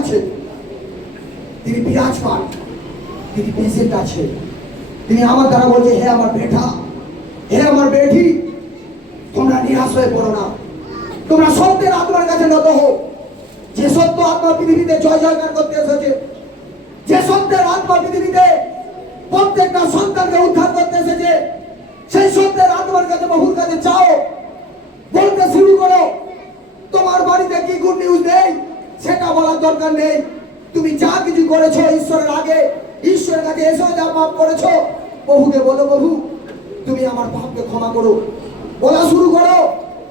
আছে, তিনি বিরাজমান, তিনি পেশেন্ট আছে। তিনি আমার দ্বারা বলছে, হে আমার বেটা, হে আমার বেটি, তোমরা নিরাশ হয়ে পড়ো না, তোমরা সত্যের আত্মার কাছে নত হও। যে সত্য আত্মা পৃথিবীতে জয় জয়কার করতে এসেছে, যে সত্যের আত্মা পৃথিবীতে প্রত্যেকটা সন্তানকে উদ্ধার করতে এসেছে, সেই সত্যের আত্মার কাছে, বহুর কাছে চাও, বলতে শুরু করো। তোমার বাড়িতে কি গুড নিউজ নেই সেটা বলার দরকার নেই। তুমি যা কিছু করেছো ঈশ্বরের আগে, ঈশ্বরের কাছে এসো, যা পাপ করেছো প্রভুকে বলো, প্রভু তুমি আমার পাপকে ক্ষমা করো। বলা শুরু করো।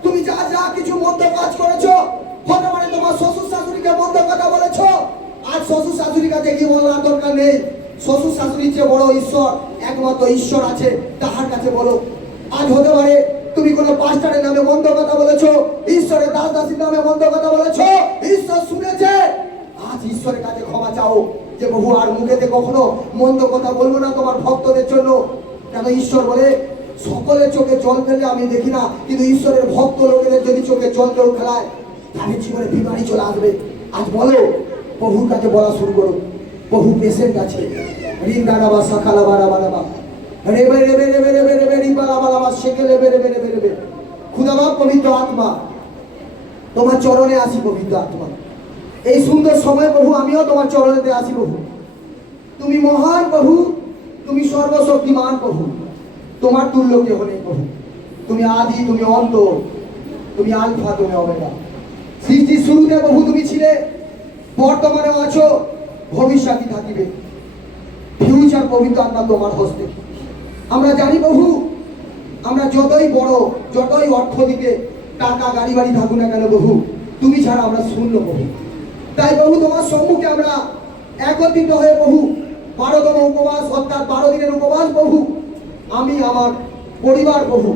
তুমি যা যা কিছু মন্দ কাজ করেছো, হতে পারে তোমার শ্বশুর শাশুড়িকে মন্দ কথা বলেছো, আজ শ্বশুর শাশুড়ির কাছে গিয়ে বলার দরকার নেই। শ্বশুর শাশুড়ির চেয়ে বড় ঈশ্বর, একমাত্র ঈশ্বর আছে, তাহার কাছে বলো। আজ হতে পারে তুমি কোনো পাস্টারের নামে মন্দ কথা বলেছো, ঈশ্বরের দাস দাসীর নামে মন্দ কথা বলেছো, ঈশ্বর শুনেছে। আজ ঈশ্বরের কাছে ক্ষমা চাও যে প্রভু আর মুখেতে কখনো মন্দ কথা বলবো না তোমার ভক্তদের জন্য। কেন ঈশ্বর বলে, সকলের চোখে জল ফেলে আমি দেখি না, কিন্তু ঈশ্বরের ভক্ত লোকেদের যদি চোখে জল কেউ খেলায় তাদের জীবনে বিমারি চলে আসবে। আজ বলো, প্রভুর কাছে বলা শুরু করো। প্রভু পেশেন্ট আছে। রিন্দারাবা সাকালাবা রাবারাবা রেবে রেবে রেবে রেবে রেবে রিবালাবালাবা শেকে রেবে রেবে রেবে রেবে। খুদাবা পবিত্র আত্মা, তোমার চরণে আসি পবিত্র আত্মা। এই সুন্দর সময় প্রভু আমিও তোমার চরণেতে আসি প্রভু। তুমি মহান প্রভু, তুমি সর্বশক্তিমান প্রভু, তোমার তুল্য কেহ নেই প্রভু। তুমি আদি, তুমি অন্ত, তুমি আলফা, তুমি ওমেগা। সৃষ্টির শুরুতে প্রভু তুমি ছিলে, বর্তমানেও আছো, ভবিষ্যৎই থাকিবে। ফিউচার পবিত্র আত্মা তোমার হস্তে। আমরা জানি প্রভু, আমরা যতই বড়, যতই অর্থ দিকে টাকা গাড়ি বাড়ি থাকুক না কেন প্রভু, তুমি ছাড়া আমরা শূন্য প্রভু। তাই প্রভু তোমার সম্মুখে আমরা একত্রিত হয়ে প্রভু 12তম উপবাস, অর্থাৎ 12 দিনের উপবাস প্রভু, আমি আমার পরিবার প্রভু,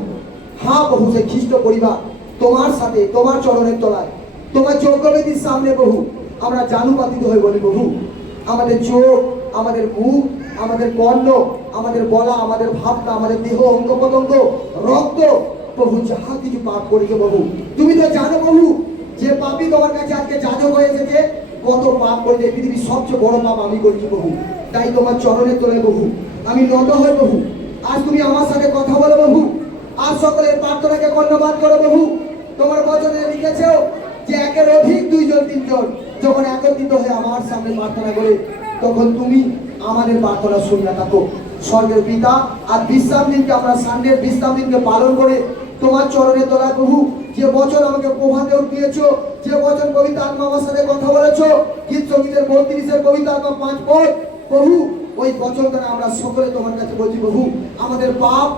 হ্যাঁ প্রভু সেই খ্রিস্ট পরিবার তোমার সাথে, তোমার চরণের তলায়, তোমার যজ্ঞবেদীর সামনে প্রভু আমরা জানুপাতিত হয়ে বলি প্রভু, আমাদের চোখ, আমাদের মুখ, আমাদের কর্ণ, আমাদের বলা, আমাদের ভাবনা, আমাদের দেহ, অঙ্গ প্রত্যঙ্গ, রক্ত প্রভু যাহা কিছু পাপ করেছে প্রভু, তুমি তো জানো প্রভু যে পাপী তোমার কাছে আজকে যাজক হয়ে এসেছে, কত পাপ করেছে। পৃথিবীর সবচেয়ে বড় পাপ আমি করেছি প্রভু। তাই তোমার চরণের তলায় প্রভু আমি নত হই প্রভু। আজ তুমি আমার সাথে কথা বলো প্রভু। আজ সকলের প্রার্থনাকে কর্ণপাত করো প্রভু। তোমার বচনে লিখেছো যে একের অধিক দুইজন তিনজন যখন একত্রিত হয়ে আমার সামনে প্রার্থনা করে, তখন তুমি আমাদের প্রার্থনা শুনে থাকো। স্বর্গের পিতা, আর বিশ্রাম দিনকে আমরা সানডের বিশ্রাম দিনকে পালন করে তোমার চরণে তলায় প্রভু, যে বচন আমাকে প্রভাতে উঠিয়েছো, যে বচন পবিত্র আত্মা আমার সাথে কথা বলেছো, গীত সঙ্গীতের 32-এর পবিত্র আত্মা 5 পদ প্রভু, ওই বচন দ্বারা আমরা সকলে তোমার কাছে বলছি প্রভু, আমাদের পাপ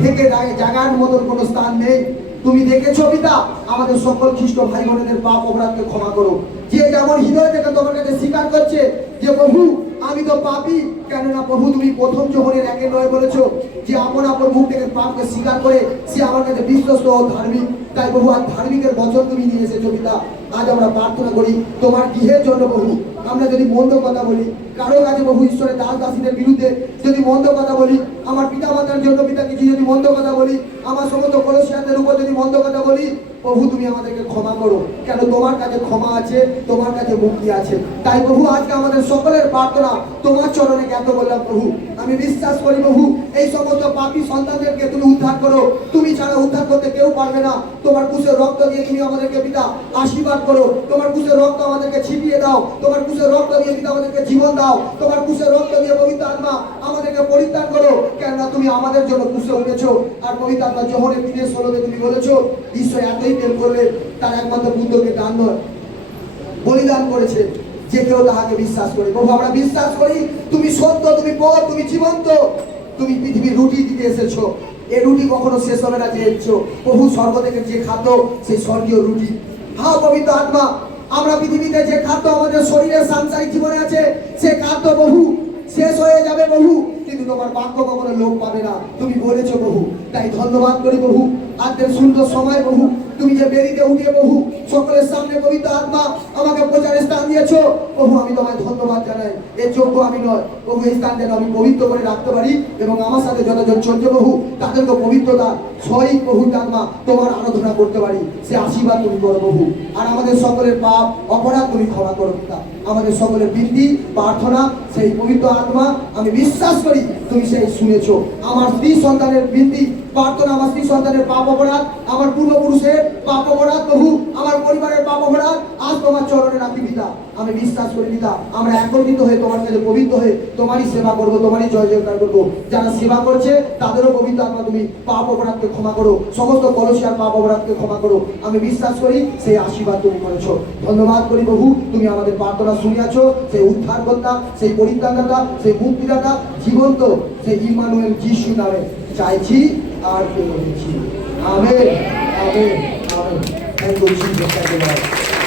ঢেকে জাগার মতন কোনো স্থান নেই। তুমি দেখেছো পিতা আমাদের সকল খ্রিস্ট ভাই বোনেদের পাপ অপরাধকে ক্ষমা করো। যে যেমন হৃদয় থেকে তোমার কাছে স্বীকার করছে যে প্রভু আমি তো পাপী, কেননা প্রভু তুমি প্রথম যোহনের 1-9 বলেছো যে আপন আপন মুখ থেকে পাপকে স্বীকার করে সে আমার কাছে বিশ্বস্ত ও ধার্মিক। তাই প্রভু আজ ধার্মিকের বচন তুমি নিয়ে এসেছো পিতা। আজ আমরা প্রার্থনা করি তোমার গৃহের জন্য প্রভু। আমরা যদি মন্দ কথা বলি কারো কাছে প্রভু, ঈশ্বরের দাস দাসীদের বিরুদ্ধে যদি মন্দ কথা বলি, আমার পিতা মাতার জন্য পিতা কিছু যদি মন্দ কথা বলি, আমার সমস্ত কলসিয়ানদের উপর যদি মন্দ কথা বলি, প্রভু তুমি আমাদেরকে ক্ষমা করো। কেন তোমার কাছে ক্ষমা আছে, তোমার কাছে মুক্তি আছে। তাই প্রভু আজকে আমাদের সকলের প্রার্থনা তোমার চরণে জ্ঞাত করলাম প্রভু। আমি বিশ্বাস করি প্রভু এই সমস্ত পাপী সন্তানদেরকে তুমি উদ্ধার করো। তুমি ছাড়া উদ্ধার করতে কেউ পারবে না। তোমার কুশের রক্ত দিয়ে তুমি আমাদেরকে পিতা আশীর্বাদ করো। তোমার কুশের রক্ত আমাদেরকে ছিটিয়ে দাও। তোমার কুশের রক্ত দিয়ে পিতা আমাদেরকে জীবন দাও। তোমার কুশের রক্ত দিয়ে পবিত্র আত্মা আমাদেরকে পরিত্রাণ করো। কেননা তুমি আমাদের জন্য কুশে উঠেছো। আর পবিত্র আত্মা যোহনের 3:16 তুমি বলেছো ঈশ্বর এতই প্রেম করলে তার একমাত্র পুত্রকে দান বলিদান করেছে যে কেউ তাহাকে বিশ্বাস করে। প্রভু আমরা বিশ্বাস করি তুমি সত্য, তুমি পথ, তুমি জীবন্ত, তুমি পৃথিবীর রুটি দিতে এসেছো। এই রুটি কখনো শেষ হবে না যে এসেছো প্রভু। স্বর্গ থেকে যে খাদ্য সেই স্বর্গীয় রুটি। হ্যাঁ পবিত্র আত্মা, আমরা পৃথিবীতে যে খাদ্য আমাদের শরীরের সাংসারিক জীবনে আছে সে খাদ্য প্রভু শেষ হয়ে যাবে প্রভু, কিন্তু তোমার বাক্য কখনো লোপ পাবে না, তুমি বলেছো প্রভু। তাই ধন্যবাদ করি প্রভু আজকের সুন্দর সময় প্রভু, তুমি যে বেরিতে উঠে প্রভু সকলের সামনে পবিত্র আত্মা আমাকে প্রচারের স্থান দিয়েছো প্রভু, আমি তোমায় ধন্যবাদ জানাই। এর যোগ্য আমি নয় প্রভু, এই স্থান যেন আমি পবিত্র করে রাখতে পারি এবং আমার সাথে যতজন চলছে প্রভু তাদেরকে পবিত্রতা সহি প্রভু আত্মা তোমার আরাধনা করতে পারি, সে আশীর্বাদ তুমি করো প্রভু। আর আমাদের সকলের পাপ অপরাধ তুমি ক্ষমা করো পিতা। আমাদের সকলের বৃদ্ধি প্রার্থনা সেই পবিত্র আত্মা আমি বিশ্বাস করি তুমি সেই শুনেছো। আমার স্ত্রী সন্তানের বৃদ্ধি প্রার্থনা, আমার স্ত্রী সন্তানের পাপ অপরাধ, আমার পূর্বপুরুষের পাপ অপরাধ প্রভু, আমার পরিবারের পাপ অপরাধ আজ তোমার চরণে রাখি পিতা। আমি বিশ্বাস করি পিতা আমরা একত্রিত হয়ে তোমার কাছে পবিত্র হয়ে তোমারই সেবা করবো, তোমারই জয় জয়কার করবো। যারা সেবা করছে তাদেরও পবিত্র আত্মা তুমি পাপ অপরাধকে ক্ষমা করো, সমস্ত কলসিয়ার পাপ অপরাধকে ক্ষমা করো। আমি বিশ্বাস করি সেই আশীর্বাদ তুমি করেছো। ধন্যবাদ করি প্রভু, তুমি আমাদের প্রার্থনা শুনিয়াছো। সেই উদ্ধারকর্তা, সেই পরিত্রাণদাতা, সেই মুক্তিদাতা, জীবন্ত সেই ইম্মানুয়েল যিশু নামে চাইছি আর পেয়েছি। Amen, amen, amen. Thank you Jesus.